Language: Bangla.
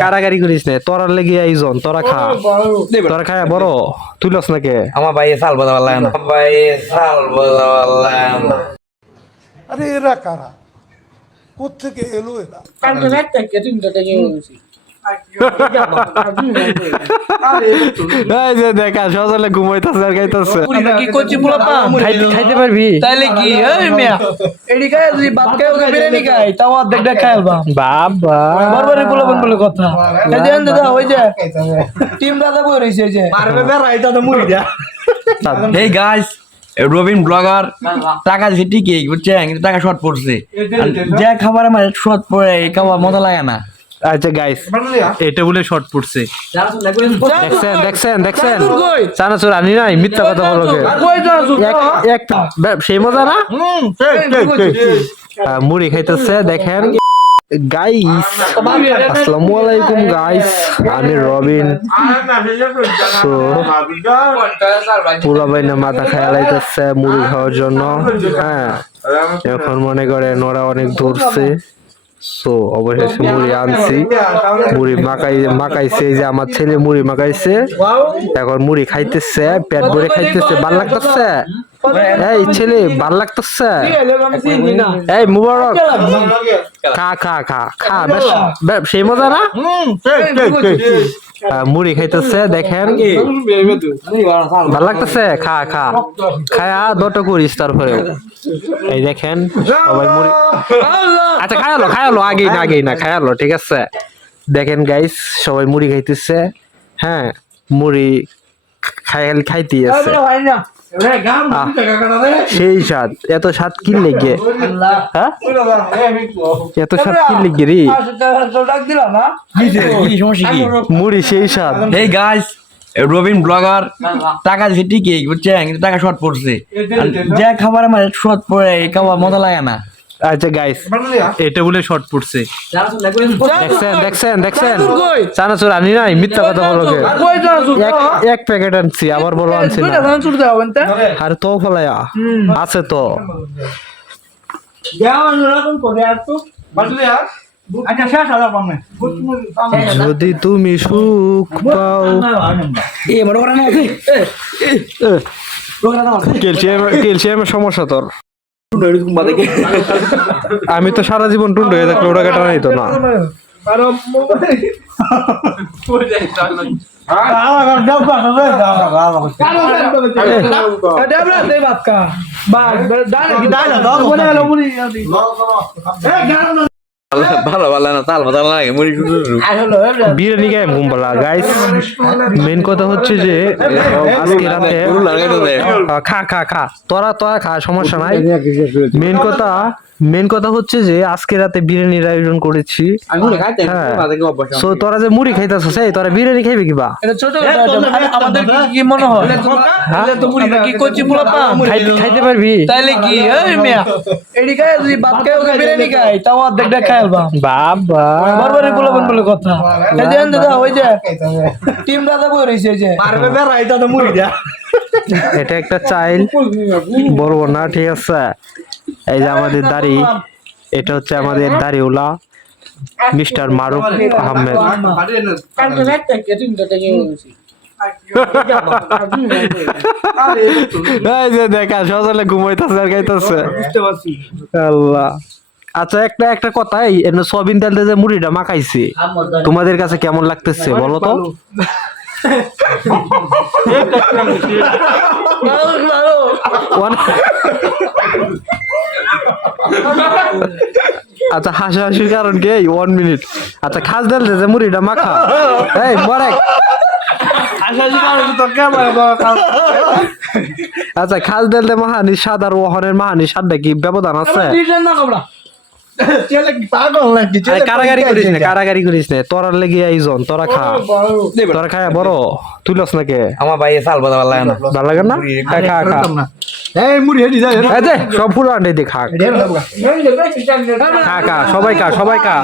কারাগারি করিস না, তোরার লেগে আইজন, তোরা খা, তোরা খায় বড় তুইলস নাকি? আমার ভাই সাল বাজা পারলাম না, ভাই সাল বাজা পারলাম না। আরে এরা কারা, কোত্থেকে এলো এরা? এই যে দেখা সজলে ঘুমাইতেছে আর খাইতেছে। কি করছি পোলা পাম খাইতে পারবি? তাইলে কি এই মিয়া এডি খায় যদি ভাত খায় ওকে বিরিয়ানি খায় তাও অর্ধেক দেখ খাইবা বাবা বারবারই পোলা পাম বলে কথা। এই যে দাদা ওই যে টিম দাদা বই রইছে যে মারবে বেরা এটা তো মুড়ি দিয়া। এই গাইস রবিন ব্লগার টাকা দিছে ঠিকই বুঝছেন, কিন্তু টাকা শর্ট পড়ছে। আর যে খাবার আমার শর্ট পড়ে এই খাবার মজা লাগে না। আচ্ছা গাইস এটা বলে শর্ট পড়ছে, দেখছেন দেখছেন দেখছেন চানাচুর আনি নাই, মিথ্যা কথা বলো কে? কই যাও এক সেই মজা না, মুড়ি খাইতেছে দেখেন গাইস। আসসালামু আলাইকুম গাইস, আমি রবিন। তো পুরা বাইনা মাথা খেয়ালাইতেছে মুড়ি খাওয়ার জন্য। হ্যাঁ এখন মনে করেন ওরা অনেক ধরছে, সো অবশেষে মুড়ি আনছি, মুড়ি মাখাইছে, এই যে আমার ছেলে মুড়ি মাখাইছে, এখন মুড়ি খাইতেছে, পেট ভরে খাইতেছে, ভাল লাগতেছে। এই ছেলে ভাল লাগতেছে, এই মুবারক খা খা খা খা, বেশ সেই মজা না, মুড়ি খাইতেছে দেখেন, ভাল লাগতেছে, খা খা খায়া দটো করিস তারপরে। এই দেখেন সবাই মুড়ি, আচ্ছা খায়ালো খায়ালো, আগেই না আগেই না খায়ালো, ঠিক আছে। দেখেন গাইস সবাই মুড়ি খাইতেছে, হ্যাঁ মুড়ি খাইতে আছে, সেই স্বাদ, এত স্বাদ কি লেগে, হ্যাঁ এত স্বাদ কি লেগে রে, মুড়ি সেই স্বাদ। এই গাইস রবিন ব্লগার টাকা দিছে ঠিকই বুঝছেন, কিন্তু টাকা শর্ট পড়ছে। আর যে খাবার আমার শর্ট পড়ে এই খাবার মজা লাগে না। আচ্ছা গাইস এটা বলে শর্ট পড়ছে, দেখছেন দেখছেন দেখছেন চানাচুর আনি নাই, মিথ্যা কথা বলো কে? এক প্যাকেট আনছি, আবার বলো আনছি না, আর তো ফলায়া আছে তো। যদি তুমি সুখ পাও, ক্যালসিয়ামের সমস্যা তোর, আমি তো সারা জীবন টুন্ড হয়ে থাকলে ওটা কাটা নাই তো না। ভালো ভালো না তাল ভালো লাগে মুড়ি বিরিয়ানি গায়ে ঘুম পালা গাইস। মেন কথা হচ্ছে যে আজকে রাতে খা খা খা, তোরা তোরা খা, সমস্যা নাই। মেন কথা হচ্ছে যে আজকে রাতে বিরিয়ানির আয়োজন করেছি। সো তোরা যে মুড়ি খাইতেছিস, এই তোরা বিরিয়ানি খাইবে কিবা? আমাদের কি মনে হয় কি করছি পোলা পাম খাইতে পারবি? তাইলে কি এই মিয়া এডি খায় যদি ভাত খায় ওকে বিরিয়ানি খায় তাও অর্ধেক দেখ খাইবা বাবা বারবারই পোলা পাম বলে কথা। এই যে দাদা ওই যে টিম দাদা বই রইছে যে মারবে বেরা এটা তো মুড়ি দিয়া। এটা একটা চাইল্ড বলবো না, ঠিক আছে। এই যে আমাদের দাড়ি, এটা হচ্ছে আমাদের দাড়িওয়ালা মিস্টার মারুফ আহমেদ। এই যে দেখা সজলে ঘুমাইতেছে আর খাইতেছে, আল্লাহ। আচ্ছা একটা কথা, এই সয়াবিন তেল দিয়ে যে মুড়িটা মাখাইছি, তোমাদের কাছে কেমন লাগতেছে বলো তো? আচ্ছা হাসাহাসির কারণ কি? 1 মিনিট। আচ্ছা খাস ডাল যে মুড়িটা মাখা, এই মরেক, আচ্ছা খাস ডাল দে মাহানি স্বাদ আর ওহনের মাহানি স্বাদটা কি ব্যবধান আছে? কারাগারি করিস না, কারাগারি করিস না, তোরার লেগে আইজন, তোরা খা, তোরা খায় বড় তুইলস নাকি? আমার ভাই সাল বাজা পারলাম না, ভালো লাগে না, খা খা, এই মুড়ি হেডি যায়, এই যে সব ফুল আন্ডে দে খা খা খা, সবাই খা সবাই খা।